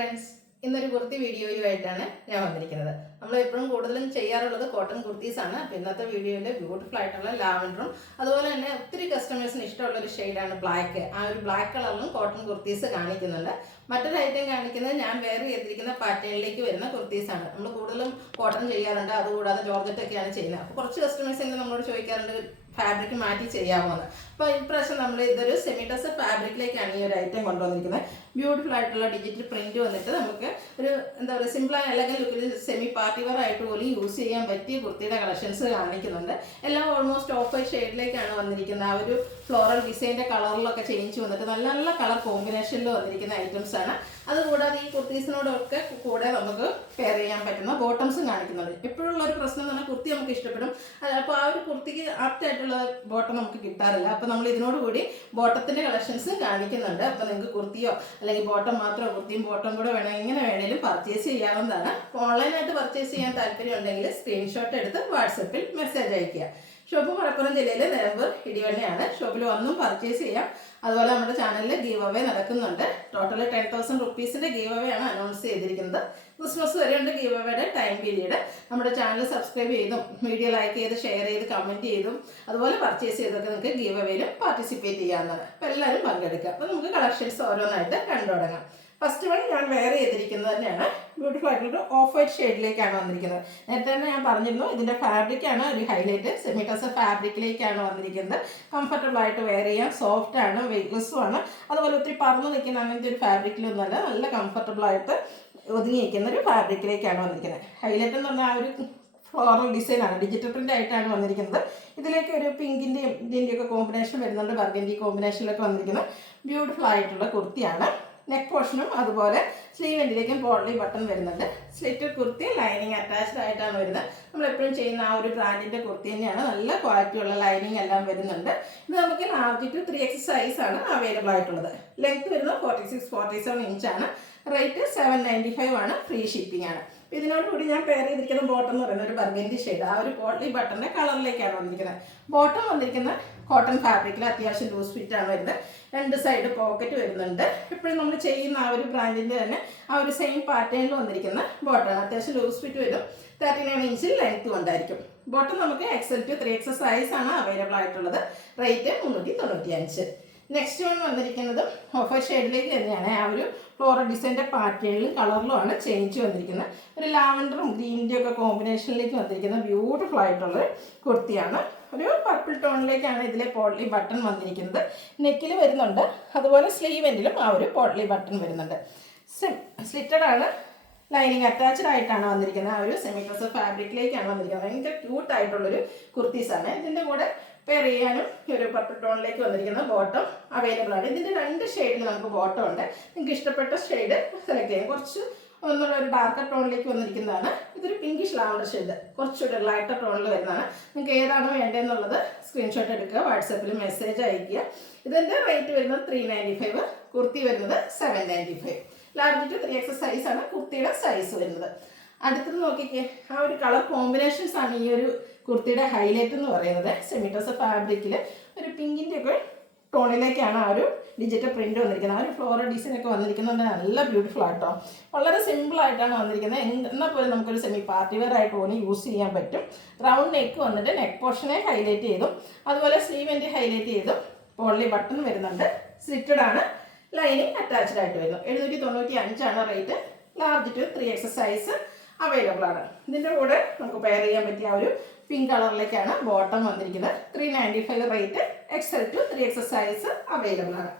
Friends, ഇന്നൊരു കുർത്തി വീഡിയോയുമായിട്ടാണ് ഞാൻ വന്നിരിക്കുന്നത്. നമ്മൾ എപ്പോഴും കൂടുതലും ചെയ്യാറുള്ളത് കോട്ടൺ കുർത്തീസാണ്. അപ്പോൾ ഇന്നത്തെ വീഡിയോയിൽ ബ്യൂട്ടിഫുൾ ആയിട്ടുള്ള ലാവൻഡറും അതുപോലെ തന്നെ ഒത്തിരി കസ്റ്റമേഴ്സിന് ഇഷ്ടമുള്ള ഒരു ഷെയ്ഡാണ് ബ്ലാക്ക്. ആ ഒരു ബ്ലാക്ക് കളറിലും കോട്ടൺ കുർത്തീസ് കാണിക്കുന്നുണ്ട്. മറ്റൊരു ഐറ്റം കാണിക്കുന്നത് ഞാൻ വെയർ ചെയ്തിരിക്കുന്ന പാറ്റേണിലേക്ക് വരുന്ന കുർത്തീസാണ്. നമ്മൾ കൂടുതലും കോട്ടൺ ചെയ്യാറുണ്ട്, അതുകൂടാതെ ജോർജറ്റൊക്കെയാണ് ചെയ്യുന്നത്. അപ്പോൾ കുറച്ച് കസ്റ്റമേഴ്സ് എങ്കിലും നമ്മളോട് ചോദിക്കാറുണ്ട് ഫാബ്രിക് മാറ്റി ചെയ്യാമോന്ന്. അപ്പോൾ ഇപ്രാവശ്യം നമ്മൾ ഇതൊരു സെമി ടസർ ഫാബ്രിക്കിലേക്കാണ് ഈ ഒരു ഐറ്റം കൊണ്ടുവന്നിരിക്കുന്നത്. ബ്യൂട്ടിഫുൾ ആയിട്ടുള്ള ഡിജിറ്റൽ പ്രിന്റ് വന്നിട്ട് നമുക്ക് ഒരു എന്താ പറയുക സിമ്പിൾ അല്ലെങ്കിൽ ലുക്കിൽ സെമി പാർട്ടി വെയർ ആയിട്ട് പോലും യൂസ് ചെയ്യാൻ പറ്റിയ കുർത്തിയുടെ കളക്ഷൻസ് കാണിക്കുന്നുണ്ട്. എല്ലാം ഓൾമോസ്റ്റ് ഓഫ് വൈറ്റ് ഷെയ്ഡിലേക്കാണ് വന്നിരിക്കുന്നത്. ആ ഒരു ഫ്ലോറൽ ഡിസൈൻ്റെ കളറിലൊക്കെ ചേഞ്ച് വന്നിട്ട് നല്ല നല്ല കളർ കോമ്പിനേഷനിൽ വന്നിരിക്കുന്ന ഐറ്റംസ് ആണ്. അതുകൂടാതെ ഈ കുർത്തീസിനോടൊക്കെ കൂടെ നമുക്ക് പെയർ ചെയ്യാൻ പറ്റുന്ന ബോട്ടംസും കാണിക്കുന്നുണ്ട്. എപ്പോഴുള്ള ഒരു പ്രശ്നം എന്ന് പറഞ്ഞാൽ കുർത്തി നമുക്ക് ഇഷ്ടപ്പെടും, അപ്പോൾ ആ ഒരു കുർത്തിക്ക് ആപ്റ്റായിട്ടുള്ള ബോട്ടം നമുക്ക് കിട്ടാറില്ല. അപ്പോൾ നമ്മൾ ഇതിനോടുകൂടി ബോട്ടത്തിൻ്റെ കളക്ഷൻസ് കാണിക്കുന്നുണ്ട്. അപ്പോൾ നിങ്ങൾക്ക് കുർത്തിയോ അല്ലെങ്കിൽ ബോട്ടം മാത്രമോ കുർത്തിയും ബോട്ടം കൂടെ വേണം എങ്ങനെ വേണേലും പർച്ചേസ് ചെയ്യാവുന്നതാണ്. ഓൺലൈനായിട്ട് പർച്ചേസ് ചെയ്യാൻ താല്പര്യം ഉണ്ടെങ്കിൽ സ്ക്രീൻഷോട്ട് എടുത്ത് വാട്സപ്പിൽ മെസ്സേജ് അയയ്ക്കുക. ഷോപ്പ് മലപ്പുറം ജില്ലയിലെ നിലമ്പൂർ ഇടിവണ്ണയാണ്. ഷോപ്പിൽ വന്നും പർച്ചേസ് ചെയ്യാം. അതുപോലെ നമ്മുടെ ചാനലിൽ ഗീവ് അവേ നടക്കുന്നുണ്ട്. ടോട്ടൽ 10,000 റുപ്പീസിൻ്റെ ഗീവ് അവേ ആണ് അനൗൺസ് ചെയ്തിരിക്കുന്നത്. ക്രിസ്മസ് വരെയുണ്ട് ഗീവ് അവയുടെ ടൈം പീരീഡ്. നമ്മുടെ ചാനൽ സബ്സ്ക്രൈബ് ചെയ്തും വീഡിയോ ലൈക്ക് ചെയ്ത് ഷെയർ ചെയ്ത് കമൻറ്റ് ചെയ്തും അതുപോലെ പർച്ചേസ് ചെയ്തൊക്കെ നിങ്ങൾക്ക് ഗീവ് അവേയിലും പാർട്ടിസിപ്പേറ്റ് ചെയ്യാവുന്നതാണ്. അപ്പോൾ എല്ലാവരും പങ്കെടുക്കുക. അപ്പോൾ നമുക്ക് കളക്ഷൻസ് ഓരോന്നായിട്ട് കണ്ടു തുടങ്ങാം. ഫസ്റ്റ് വൺ ഞാൻ വെയർ ചെയ്തിരിക്കുന്നത് തന്നെയാണ് ബ്യൂട്ടിഫുൾ ആയിട്ടുള്ള ഓഫ് വൈറ്റ് ഷെയ്ഡിലേക്കാണ് വന്നിരിക്കുന്നത്. നേരത്തെ തന്നെ ഞാൻ പറഞ്ഞിരുന്നു ഇതിൻ്റെ ഫാബ്രിക്കാണ് ഒരു ഹൈലൈറ്റ്. സെമി ടസർ ഫാബ്രിക്കിലേക്കാണ് വന്നിരിക്കുന്നത്. കംഫർട്ടബിൾ ആയിട്ട് വെയർ ചെയ്യാം, സോഫ്റ്റ് ആണ്, വെയ്റ്റ്ലെസ്സും ആണ്. അതുപോലെ ഒത്തിരി പറന്ന് നിൽക്കുന്ന അങ്ങനത്തെ ഒരു ഫാബ്രിക്കിലൊന്നുമല്ല, നല്ല കംഫർട്ടബിൾ ആയിട്ട് ഒതുങ്ങിയിരിക്കുന്ന ഒരു ഫാബ്രിക്കിലേക്കാണ് വന്നിരിക്കുന്നത്. ഹൈലൈറ്റ് എന്ന് പറഞ്ഞാൽ ആ ഒരു ഫ്ലോറൽ ഡിസൈനാണ്, ഡിജിറ്റൽ പ്രിൻ്റ് ആയിട്ടാണ് വന്നിരിക്കുന്നത്. ഇതിലേക്ക് ഒരു പിങ്കിൻ്റെയും ഇതിൻ്റെയൊക്കെ കോമ്പിനേഷൻ വരുന്നുണ്ട്, ബർഗൻഡി കോമ്പിനേഷനിലൊക്കെ വന്നിരിക്കുന്ന ബ്യൂട്ടിഫുൾ ആയിട്ടുള്ള കുർത്തിയാണ്. നെക്ക് പോർഷനും അതുപോലെ സ്ലീവ് എൻഡിലേക്കും പോട്ട്ലി ബട്ടൺ വരുന്നുണ്ട്. സ്ലിറ്റഡ് കുർത്തി ലൈനിങ് അറ്റാച്ച്ഡ് ആയിട്ടാണ് വരുന്നത്. നമ്മളെപ്പോഴും ചെയ്യുന്ന ആ ഒരു ബ്രാൻഡിൻ്റെ കുർത്തി തന്നെയാണ്. നല്ല ക്വാളിറ്റിയുള്ള ലൈനിങ് എല്ലാം വരുന്നുണ്ട്. ഇത് നമുക്ക് ലാർജ് ടു 3X സൈസാണ് അവൈലബിൾ ആയിട്ടുള്ളത്. ലെങ്ത് വരുന്നത് 46-47 ഇഞ്ചാണ്. റേറ്റ് 795 ആണ്. ഫ്രീ ഷിപ്പിംഗ് ആണ്. ഇതിനോടുകൂടി ഞാൻ പെയർ ചെയ്തിരിക്കുന്ന ബോട്ടം എന്ന് പറയുന്നത് ഒരു ബർഗൻഡി ഷെയ്ഡ്, ആ ഒരു പോട്ട്ലി ബട്ടൻ്റെ കളറിലേക്കാണ് വന്നിരിക്കുന്നത്. ബോട്ടം വന്നിരിക്കുന്ന കോട്ടൺ ഫാബ്രിക്കിൽ അത്യാവശ്യം ലൂസ് ഫിറ്റ് ആണ് വരുന്നത്. രണ്ട് സൈഡ് പോക്കറ്റ് വരുന്നുണ്ട്. ഇപ്പോഴും നമ്മൾ ചെയ്യുന്ന ആ ഒരു ബ്രാൻഡിൻ്റെ തന്നെ ആ ഒരു സെയിം പാറ്റേണിൽ വന്നിരിക്കുന്ന ബോട്ടമാണ്. അത്യാവശ്യം ലൂസ് ഫിറ്റ് വരും. 39 ഇഞ്ചിൽ ലെങ്ത്തും ഉണ്ടായിരിക്കും. ബോട്ടം നമുക്ക് XL to 3X സൈസാണ് അവൈലബിൾ ആയിട്ടുള്ളത്. റേറ്റ് 395. നെക്സ്റ്റ് വൺ വന്നിരിക്കുന്നത് ഓഫ് ഷെയ്ഡിലേക്ക് തന്നെയാണ്. ആ ഒരു ഫ്ലോറൽ ഡിസൈൻ്റെ പാറ്റേണിലും കളറിലുമാണ് ചേഞ്ച് വന്നിരിക്കുന്നത്. ഒരു ലാവൻഡറും ഗ്രീനിൻ്റെയും ഒക്കെ കോമ്പിനേഷനിലേക്ക് വന്നിരിക്കുന്ന ബ്യൂട്ടിഫുൾ ആയിട്ടുള്ള കുർത്തിയാണ്. ഒരു പർപ്പിൾ ടോണിലേക്കാണ് ഇതിലെ പോട്ട്ലി ബട്ടൺ വന്നിരിക്കുന്നത്. നെക്കിൽ വരുന്നുണ്ട്, അതുപോലെ സ്ലീവ് എൻഡിലും ആ ഒരു പോട്ട്ലി ബട്ടൺ വരുന്നുണ്ട്. സ്ലിറ്റഡ് ആണ്, ലൈനിങ് അറ്റാച്ച്ഡ് ആയിട്ടാണ് വന്നിരിക്കുന്നത്. ആ ഒരു സെമി ടസർ ഫാബ്രിക്കിലേക്കാണ് വന്നിരിക്കുന്നത്. ഭയങ്കര ക്യൂട്ടായിട്ടുള്ളൊരു കുർത്തീസാണ്. ഇതിൻ്റെ കൂടെ പെയർ ചെയ്യാനും ഒരു പർപ്പിൾ ടോണിലേക്ക് വന്നിരിക്കുന്ന ബോട്ടം അവൈലബിൾ ആണ്. ഇതിൻ്റെ രണ്ട് ഷെയ്ഡിൽ നമുക്ക് ബോട്ടം ഉണ്ട്. നിങ്ങൾക്ക് ഇഷ്ടപ്പെട്ട ഷെയ്ഡ് സെലക്ട് ചെയ്യാം. കുറച്ച് ഒന്നുള്ള ഒരു ഡാർക്കർ ടോണിലേക്ക് വന്നിരിക്കുന്നതാണ്. ഇതൊരു പിങ്കിഷ് ലാവൻഡർ ഷെയ്ഡ്, കുറച്ചൊരു ലൈറ്റർ ടോണിൽ വരുന്നതാണ്. നിങ്ങൾക്ക് ഏതാണോ വേണ്ടതെന്നുള്ളത് സ്ക്രീൻഷോട്ട് എടുക്കുക, വാട്സാപ്പിൽ മെസ്സേജ് അയയ്ക്കുക. ഇതിൻ്റെ റേറ്റ് വരുന്നത് 395, കുർത്തി വരുന്നത് 795. ലാർജ് ടു 3X സൈസാണ് കുർത്തിയുടെ സൈസ് വരുന്നത്. അടുത്തത് നോക്കിക്കേ, ആ ഒരു കളർ കോമ്പിനേഷൻസ് ആണ് ഈ ഒരു കുർത്തിയുടെ ഹൈലൈറ്റ് എന്ന് പറയുന്നത്. സെമി ടസർ ഫാബ്രിക്കിൽ ഒരു പിങ്കിൻ്റെ ഒക്കെ ടോണിലേക്കാണ് ആ ഒരു ഡിജിറ്റൽ പ്രിൻ്റ് വന്നിരിക്കുന്നത്. ആ ഒരു ഫ്ലോറൽ ഡിസൈനൊക്കെ വന്നിരിക്കുന്നത് നല്ല ബ്യൂട്ടിഫുൾ ആയിട്ടോ. വളരെ സിമ്പിളായിട്ടാണ് വന്നിരിക്കുന്നത്. എന്നാൽ പോലും നമുക്കൊരു സെമി പാർട്ടി വെയർ ആയിട്ട് പോലും യൂസ് ചെയ്യാൻ പറ്റും. റൗണ്ട് നെക്ക് വന്നിട്ട് നെക്ക് പോർഷനെ ഹൈലൈറ്റ് ചെയ്തും അതുപോലെ സ്ലീവ് എൻ്റെ ഹൈലൈറ്റ് ചെയ്തും പോട്ട്ലി ബട്ടൺ വരുന്നുണ്ട്. സ്ലിറ്റഡ് ആണ്, ലൈനിങ് അറ്റാച്ച്ഡ് ആയിട്ട് വരുന്നു. 795 ആണ് rate. Large to 3X size available ആണ്. ഇതിൻ്റെ കൂടെ നമുക്ക് പെയർ ചെയ്യാൻ പറ്റിയ ആ ഒരു പിങ്ക് കളറിലേക്കാണ് ബോട്ടം വന്നിരിക്കുന്നത്. 395 rate. XL to 3X size available ആണ്.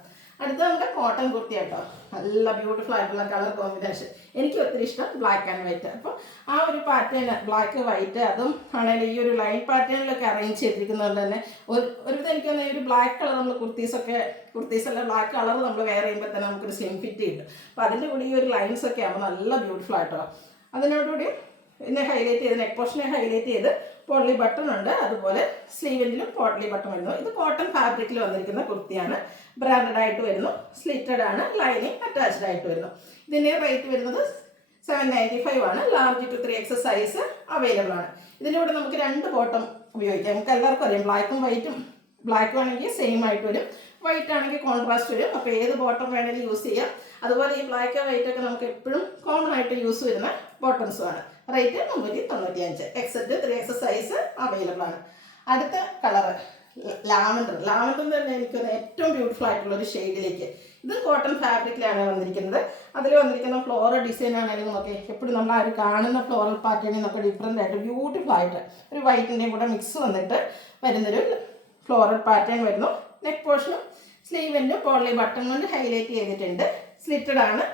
അടുത്ത നമ്മുടെ കോട്ടൺ കുർത്തി കേട്ടോ. നല്ല ബ്യൂട്ടിഫുൾ ആയിട്ടുള്ള കളർ കോമ്പിനേഷൻ. എനിക്ക് ഒത്തിരി ഇഷ്ടം ബ്ലാക്ക് ആൻഡ് വൈറ്റ്. അപ്പോൾ ആ ഒരു പാറ്റേൺ ബ്ലാക്ക് വൈറ്റ്, അതും ആണെങ്കിൽ ഈ ഒരു ലൈൻ പാറ്റേണിലൊക്കെ അറേഞ്ച് ചെയ്തിരിക്കുന്നതുകൊണ്ട് തന്നെ ഒരുവിധം എനിക്ക് തോന്നുന്ന ഈ ഒരു ബ്ലാക്ക് കളർ നമ്മൾ കുർത്തീസല്ല ബ്ലാക്ക് കളർ നമ്മൾ വെയർ ചെയ്യുമ്പോൾ തന്നെ നമുക്കൊരു സ്ലിം ഫിറ്റ് കിട്ടും. അപ്പോൾ അതിൻ്റെ കൂടി ഈ ഒരു ലൈൻസ് ഒക്കെ ആകുമ്പോൾ നല്ല ബ്യൂട്ടിഫുൾ ആയിട്ടോ. അതിനോടുകൂടി ഇതിനെ ഹൈലൈറ്റ് ചെയ്ത് നെക്ക് പോർഷനെ ഹൈലൈറ്റ് ചെയ്ത് പോട്ട്ലി ബട്ടൺ ഉണ്ട്. അതുപോലെ സ്ലീവെൻഡിലും പോട്ട്ലി ബട്ടൺ വരുന്നു. ഇത് കോട്ടൺ ഫാബ്രിക്കിൽ വന്നിരിക്കുന്ന കുർത്തിയാണ്. ബ്രാൻഡഡ് ആയിട്ട് വരുന്നു. സ്ലിറ്റഡ് ആണ്, ലൈനിങ് അറ്റാച്ച്ഡ് ആയിട്ട് വരുന്നു. ഇതിൻ്റെ റേറ്റ് വരുന്നത് 795 ആണ്. Large to 3X size available ആണ്. ഇതിൻ്റെ കൂടെ നമുക്ക് രണ്ട് ബോട്ടം ഉപയോഗിക്കാം. നമുക്ക് എല്ലാവർക്കും അറിയാം ബ്ലാക്കും വൈറ്റും. ബ്ലാക്ക് ആണെങ്കിൽ സെയിം ആയിട്ട് വരും, വൈറ്റ് ആണെങ്കിൽ കോൺട്രാസ്റ്റ് വരും. അപ്പോൾ ഏത് ബോട്ടം വേണമെങ്കിലും യൂസ് ചെയ്യാം. അതുപോലെ ഈ ബ്ലാക്ക് വൈറ്റ് ഒക്കെ നമുക്ക് എപ്പോഴും കോമൺ ആയിട്ട് യൂസ് വരുന്ന ബോട്ടംസുമാണ്. Rate 395. Except 3X size available ആണ്. അടുത്ത കളറ് ലാവൻഡർ. ലാവൻഡർ തന്നെ എനിക്ക് ഏറ്റവും ബ്യൂട്ടിഫുൾ ആയിട്ടുള്ള ഒരു ഷെയ്ഡിലേക്ക്. ഇത് കോട്ടൺ ഫാബ്രിക്കിലാണ് വന്നിരിക്കുന്നത്. അതിൽ വന്നിരിക്കുന്ന ഫ്ലോറൽ ഡിസൈൻ ആണെങ്കിലും ഒക്കെ എപ്പോഴും നമ്മൾ ആ ഒരു കാണുന്ന ഫ്ലോറൽ പാറ്റേണിൽ നിന്നൊക്കെ ഡിഫറെൻ്റ് ആയിട്ട് ബ്യൂട്ടിഫുൾ ആയിട്ട് ഒരു വൈറ്റിൻ്റെയും കൂടെ മിക്സ് വന്നിട്ട് വരുന്നൊരു ഫ്ലോറൽ പാറ്റേൺ വരുന്നു. നെക്ക് പോർഷനും സ്ലീവിൻ്റെ പോളി ബട്ടൺ കൊണ്ട് ഹൈലൈറ്റ് ചെയ്തിട്ടുണ്ട്. സ്ലിറ്റഡ് ആണ്.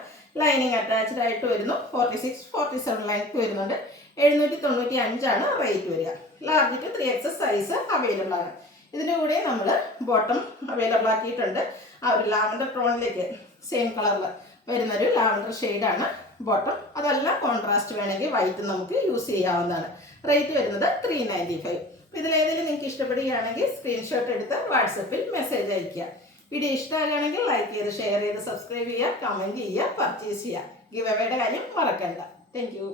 ലൈനിങ് അറ്റാച്ച്ഡ് ആയിട്ട് വരുന്നു. 46-47 ലെങ്ത് വരുന്നുണ്ട്. 795 റേറ്റ് വരിക. Large to 3X size available ആണ്. ഇതിൻ്റെ കൂടെ നമ്മൾ ബോട്ടം അവൈലബിൾ ആക്കിയിട്ടുണ്ട്. ആ ഒരു ലാവൻഡർ ടോണിലേക്ക് സെയിം കളറിൽ വരുന്നൊരു ലാവൻഡർ ഷെയ്ഡാണ് ബോട്ടം. അതല്ല കോൺട്രാസ്റ്റ് വേണമെങ്കിൽ വൈറ്റ് നമുക്ക് യൂസ് ചെയ്യാവുന്നതാണ്. റേറ്റ് വരുന്നത് 395. അപ്പോൾ ഇതിലേതെങ്കിലും നിങ്ങൾക്ക് ഇഷ്ടപ്പെടുകയാണെങ്കിൽ സ്ക്രീൻഷോട്ട് എടുത്ത് വാട്സപ്പിൽ മെസ്സേജ് അയയ്ക്കുക. വീഡിയോ ഇഷ്ടമാകുകയാണെങ്കിൽ ലൈക്ക് ചെയ്ത് ഷെയർ ചെയ്ത് സബ്സ്ക്രൈബ് ചെയ്യുക, കമൻറ്റ് ചെയ്യുക, പർച്ചേസ് ചെയ്യുക. ഗിവ് അവേയുടെ കാര്യം മറക്കണ്ട. Thank you.